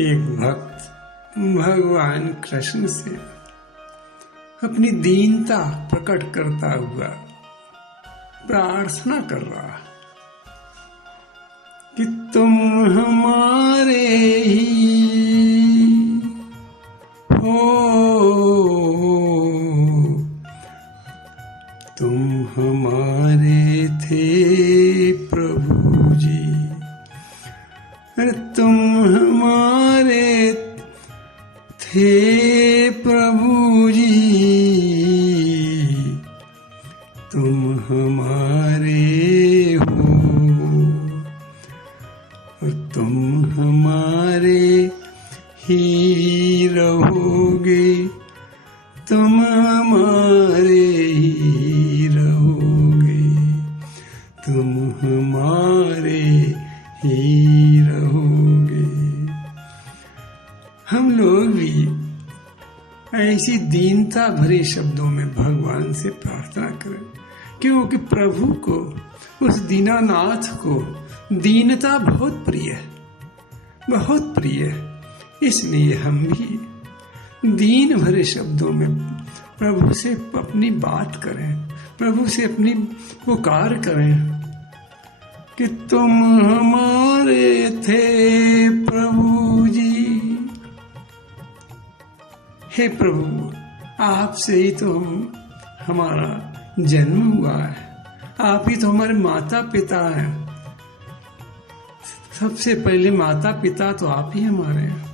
एक भक्त भगवान कृष्ण से अपनी दीनता प्रकट करता हुआ प्रार्थना कर रहा कि तुम हमारे ही हो, तुम हमारे थे प्रभु जी, अरे तुम हमारे थे प्रभु जी, तुम हमारे हो और तुम हमारे ही रहोगे, तुम हमारे ही रहोगे, तुम हमारे ही रहोगे। हम लोग भी ऐसी दीनता भरे शब्दों में भगवान से प्रार्थना करें, क्योंकि प्रभु को, उस दीनानाथ को दीनता बहुत प्रिय है, बहुत प्रिय है। इसलिए हम भी दीन भरे शब्दों में प्रभु से अपनी बात करें, प्रभु से अपनी पुकार करें कि तुम हमारे थे प्रभु जी। हे प्रभु, आपसे ही तो हमारा जन्म हुआ है, आप ही तो हमारे माता पिता हैं। सबसे पहले माता पिता तो आप ही हमारे हैं।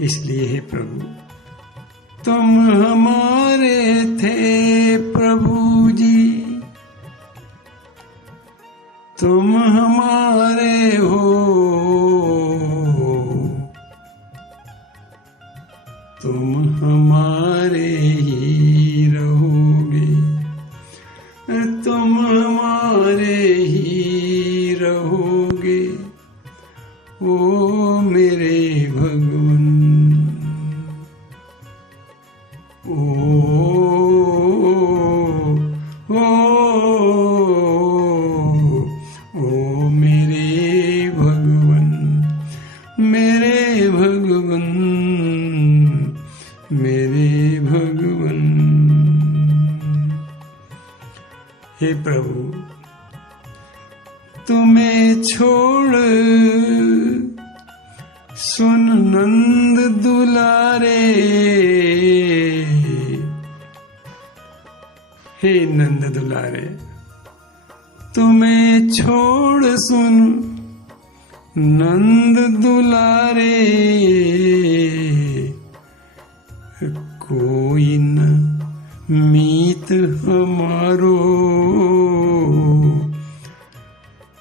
इसलिए हे प्रभु, तुम हमारे थे प्रभु जी, तुम हमारे हो, तुम हमारे ही रहोगे, तुम हमारे ही रहोगे। ओ मेरे भगवान, ओ मेरे भगवान, मेरे भगवान, मेरे भगवान। हे प्रभु, तुम्हें छोड़ सुन नंद दुलारे, हे नंद दुलारे, तुम्हें छोड़ सुन नंद दुलारे, कोई न मीत हमारो।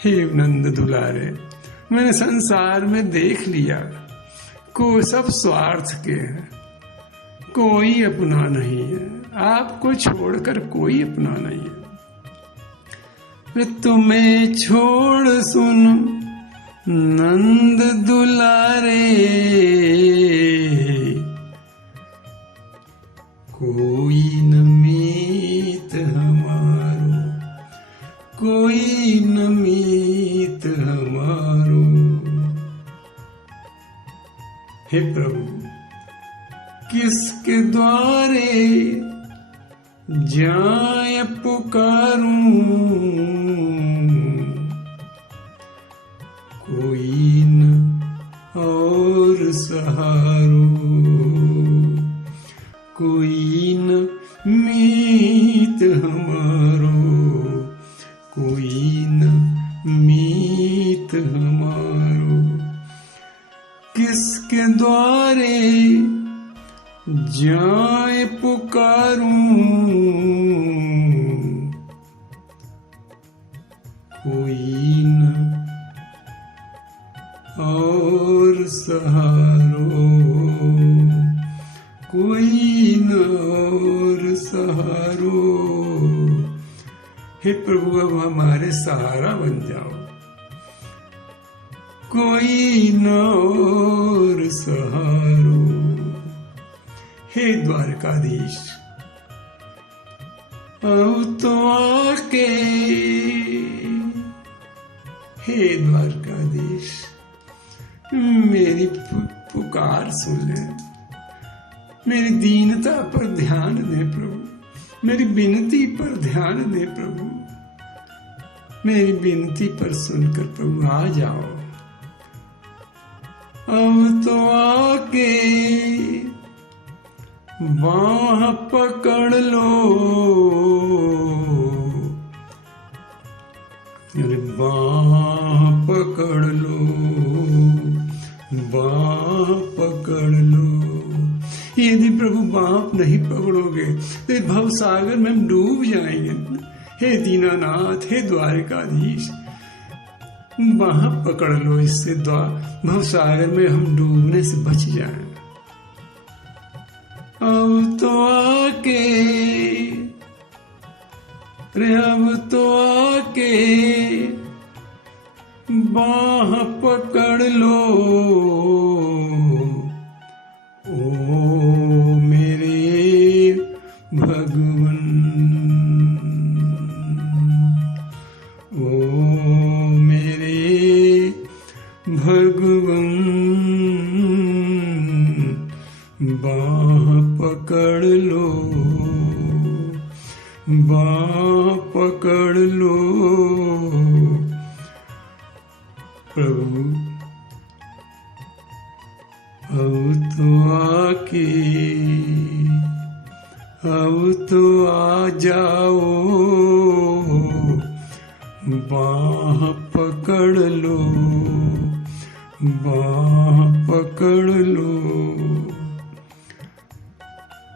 हे नंद दुलारे, मैंने संसार में देख लिया को सब स्वार्थ के हैं, कोई अपना नहीं है, आपको छोड़कर कोई अपना नहीं है। तुम्हें छोड़ सुन नंद दुलारे, कोई न मीत हमारो, कोई न मीत हमारो। हे प्रभु, किसके द्वारे जाय पुकारूं, कोई न और सहारो, कोई न मीत हमारो, कोई न मीत हमारो। किसके द्वारे जाए पुकारूं, कोई न और सहारो, कोई न और सहारो। हे प्रभु, अब हमारे सहारा बन जाओ, कोई न और सहारो। हे द्वारकाधीश, अब तो आके, हे द्वारकाधीश, मेरी सुन लें। मेरी दीनता पर ध्यान दें प्रभु, मेरी विनती पर ध्यान दें प्रभु, मेरी विनती पर सुनकर प्रभु आ जाओ। अब तो आके बाह पकड़ लो, अरे बाह पकड़ लो, बाह पकड़ लो। यदि प्रभु बाह नहीं पकड़ोगे तो भव सागर में हम डूब जाएंगे। हे दीनानाथ, हे द्वारिकाधीश, बाह पकड़ लो, इससे भव सागर में हम डूबने से बच जाएं। अब तो आके, रे अब तो आके बाह पकड़ लो, ओ मेरे भगवन, ओ मेरे भगवन, बाह पकड़ लो, बाह पकड़ लो। प्रभु अब तो आके, अब तो आ जाओ, बाह पकड़ लो, बाह पकड़ लो।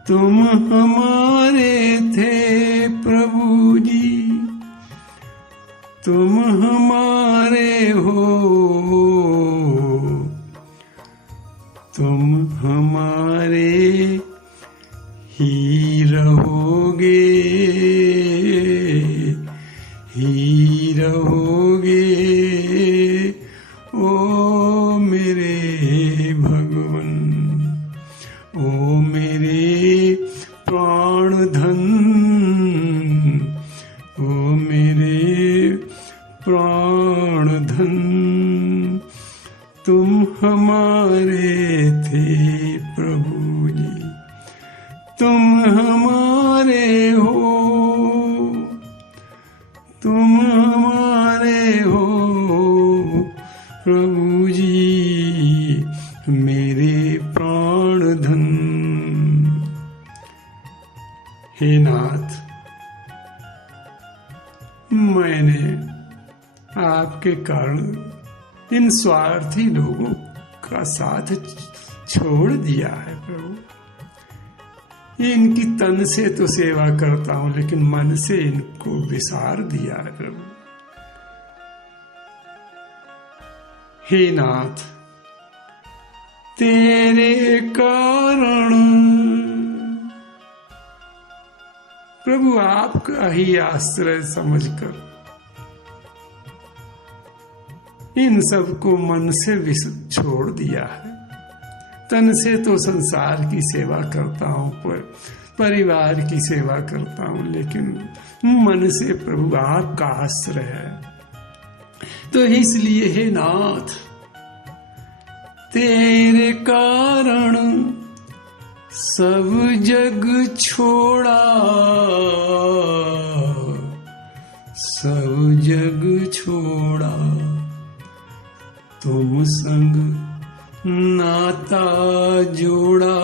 तुम हमारे थे प्रभु जी, तुम हमारे हो, तुम हमारे ही रहोगे, ही रहोगे। ओ मेरे भगवन, ओ मेरे प्राण धन, ओ मेरे प्राण धन, तुम हमारे थे प्रभु जी, तुम हमारे हो, तुम हमारे हो प्रभु जी, मेरे प्राण धन। हे नाथ, मैंने आपके कारण इन स्वार्थी लोगों का साथ छोड़ दिया है प्रभु। इनकी तन से तो सेवा करता हूं, लेकिन मन से इनको विसार दिया है प्रभु। हे नाथ, तेरे कारण प्रभु आपका ही आश्रय समझकर इन सबको मन से छोड़ दिया है। तन से तो संसार की सेवा करता हूं, परिवार की सेवा करता हूं, लेकिन मन से प्रभु आपका आश्रय है। तो इसलिए हे नाथ, तेरे कारण सब जग छोड़ा, सब जग छोड़ा, तुम संग नाता जोड़ा,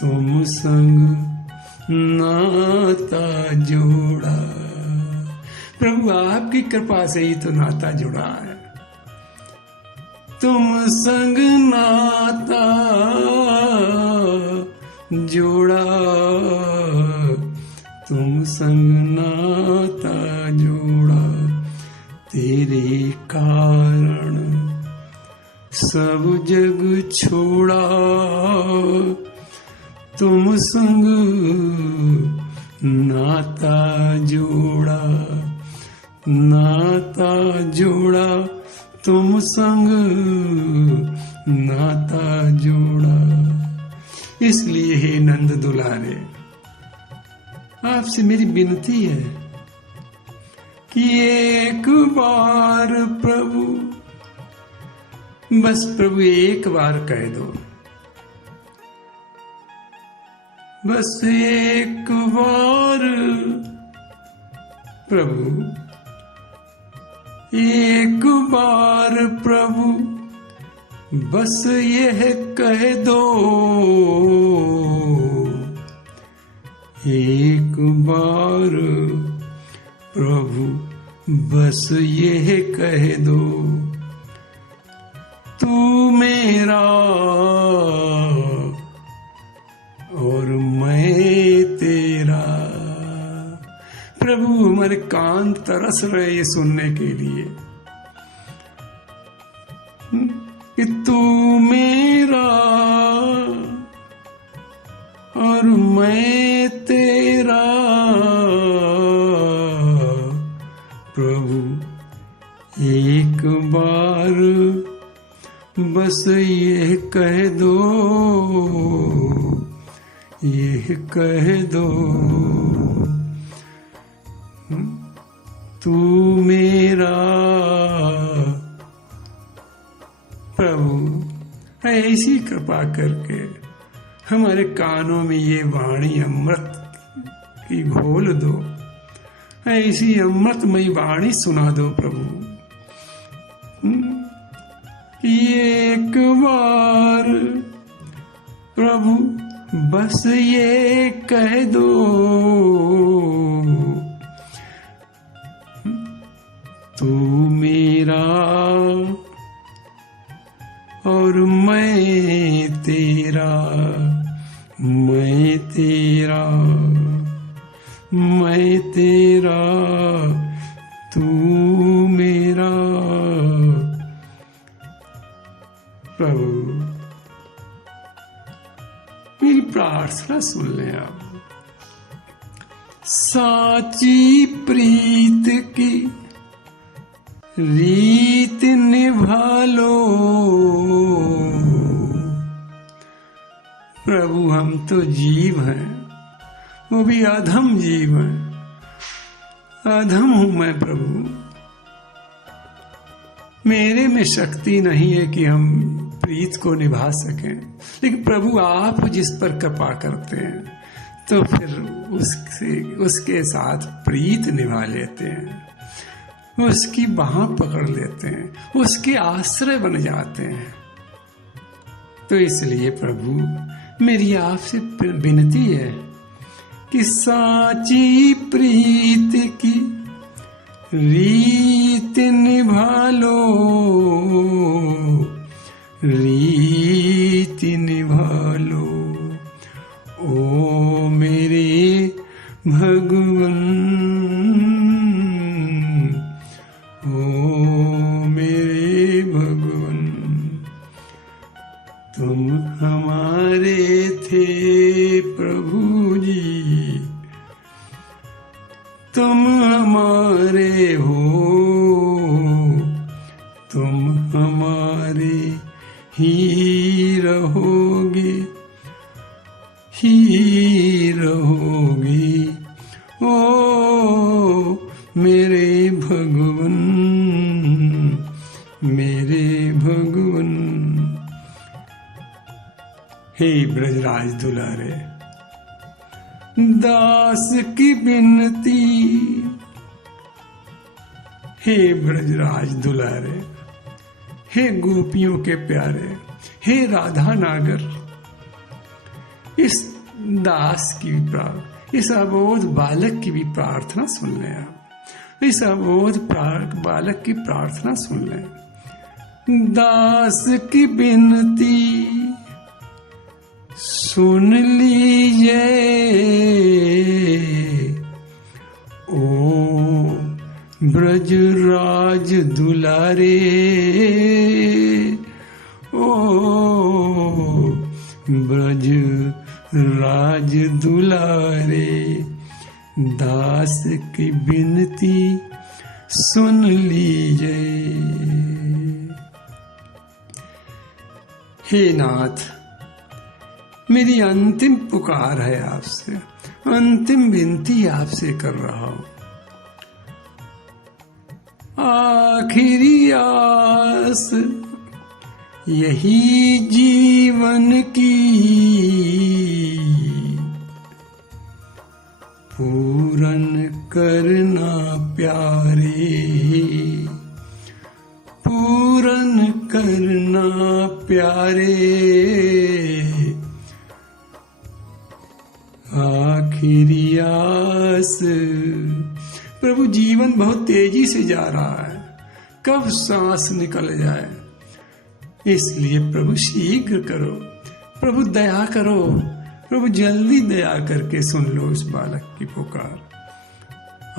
तुम संग नाता जोड़ा। प्रभु आपकी कृपा से ही तो नाता जुड़ा है। तुम संग नाता जोड़ा, तुम संग नाता जोड़ा, तेरे कारण सब जग छोड़ा, तुम संग नाता जोड़ा, नाता जोड़ा, तुम संग नाता जोड़ा। इसलिए हे नंद दुलारे, आपसे मेरी विनती है कि एक बार प्रभु बस प्रभु एक बार कह दो, बस एक बार प्रभु, एक बार प्रभु, बस यह कह दो, एक बार प्रभु, बस यह कह दो, तू मेरा और मैं तेरा। प्रभु हमारे कान तरस रहे ये सुनने के लिए कि तू मेरा और मैं तेरा। प्रभु एक बार बस ये कह दो, ये कह दो, तू मेरा। प्रभु ऐसी कृपा करके हमारे कानों में ये वाणी अमृत की घोल दो, ऐसी अमृतमयी वाणी सुना दो प्रभु। एक बार प्रभु बस ये कह दो, तू मेरा और मैं तेरा, मैं तेरा, मैं तेरा, तू मेरा। प्रभु मेरी प्रार्थना सुन लें आप। साची प्रीत की रीत निभा लो। प्रभु हम तो जीव हैं, वो भी अधम जीव हैं, अधम हूं मैं प्रभु। मेरे में शक्ति नहीं है कि हम प्रीत को निभा सकें, लेकिन प्रभु आप जिस पर कृपा करते हैं तो फिर उसके साथ प्रीत निभा लेते हैं, उसकी बाह पकड़ लेते हैं, उसके आश्रय बन जाते हैं। तो इसलिए प्रभु मेरी आपसे विनती है कि साची प्रीत की रीत निभा लो, रीत निभा लो। ओ मेरे भगवन, ओ मेरे भगवन, तुम हमारे थे प्रभु जी, तुम हमारे हो, तुम हमारे ही रहोगे, ही रहोगे। ओ मेरे भगवन, मेरे भगवन। हे ब्रजराज दुलारे, दास की विनती, हे ब्रजराज दुलारे, हे गोपियों के प्यारे, हे राधा नागर, इस दास की भी, इस अबोध बालक की भी प्रार्थना सुन लें आप। इस अबोध बालक की प्रार्थना सुन लें। दास की विनती सुन लीजिए, ओ ब्रजराज दुलारे, ओ ब्रज राज दुलारे, दास की विनती सुन लीजिए। हे नाथ, मेरी अंतिम पुकार है आपसे, अंतिम विनती आपसे कर रहा हूं। आखिरी आस यही जीवन की पूरन करना प्यारे, पूरन करना प्यारे। आखिरी आस। प्रभु जीवन बहुत तेजी से जा रहा है, कब सांस निकल जाए, इसलिए प्रभु शीघ्र करो, प्रभु दया करो, प्रभु जल्दी दया करके सुन लो इस बालक की पुकार।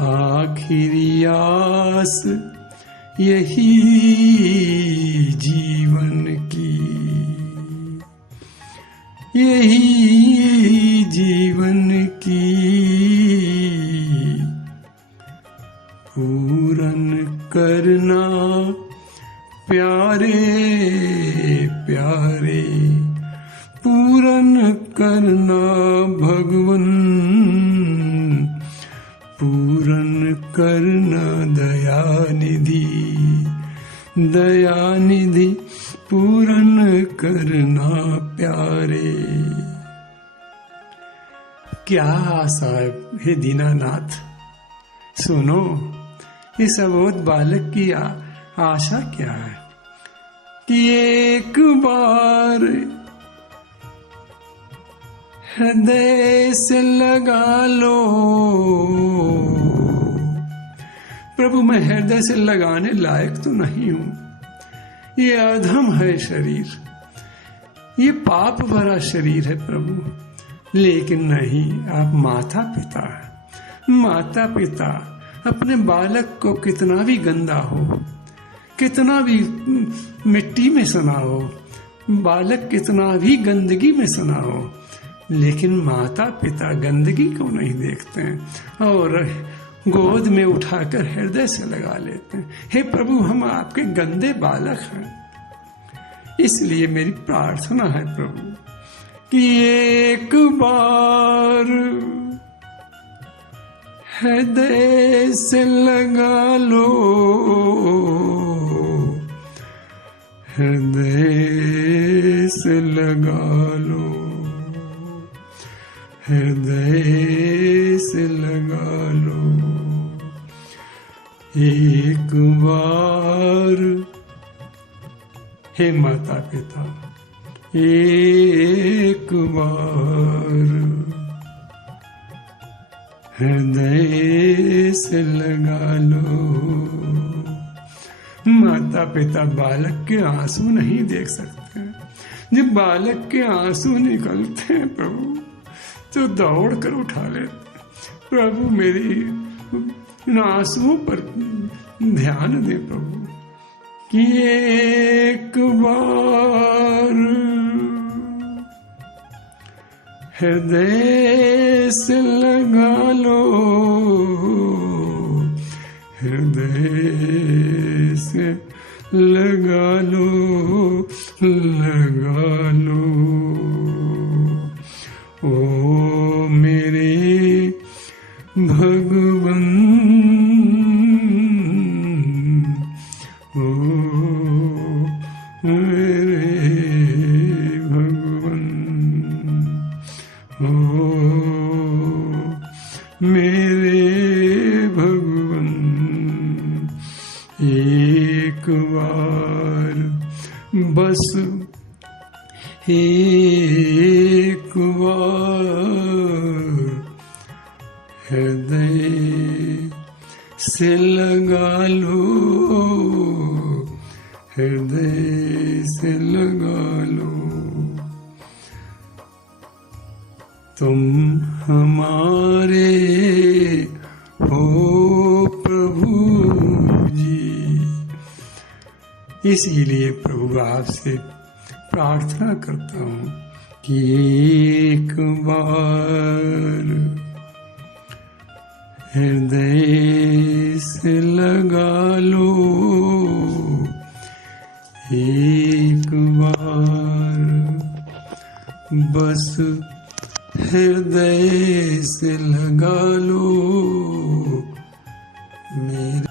आखिरी आस यही जीवन की, यही जीवन की पूरन करना प्यारे प्यारे, पूरन करना भगवन, पूरन करना दयानिधि, दयानिधि पूरन करना प्यारे। क्या आशा है हे दीनानाथ, सुनो इस अबोध बालक की आशा क्या है कि एक बार हृदय से लगा लो। प्रभु मैं हृदय से लगाने लायक तो नहीं हूं, ये अधम है शरीर, ये पाप भरा शरीर है प्रभु। लेकिन नहीं, आप माता पिता हैं। माता पिता अपने बालक को कितना भी गंदा हो, कितना भी मिट्टी में सना हो, बालक कितना भी गंदगी में सना हो, लेकिन माता पिता गंदगी को नहीं देखते हैं और गोद में उठाकर हृदय से लगा लेते हैं। हे प्रभु, हम आपके गंदे बालक हैं, इसलिए मेरी प्रार्थना है प्रभु कि एक बार हृदय से लगा लो, हृदय से लगा लो, हृदय से लगा लो। एक बार हे माता पिता, एक बार हृदय से लगा लो। माता पिता बालक के आंसू नहीं देख सकते। जब बालक के आंसू निकलते हैं प्रभु तो दौड़ कर उठा लेते। प्रभु मेरी इन आंसुओं पर ध्यान दे प्रभु कि एक बार हृदय से लगा लो, हृदय से लगा लो, लगा लो। ओ मेरे भगवन, ओ मेरे भगवन, ओ मेरे भगवन, एक बार बस एक बार हृदय से लगा लो, हृदय से लगा लो। तुम हमारे हो प्रभु जी, इसीलिए प्रभु आपसे प्रार्थना करता हूँ कि एक बार हृदय से लगा लो, एक बार बस हृदय से लगा लो मेरे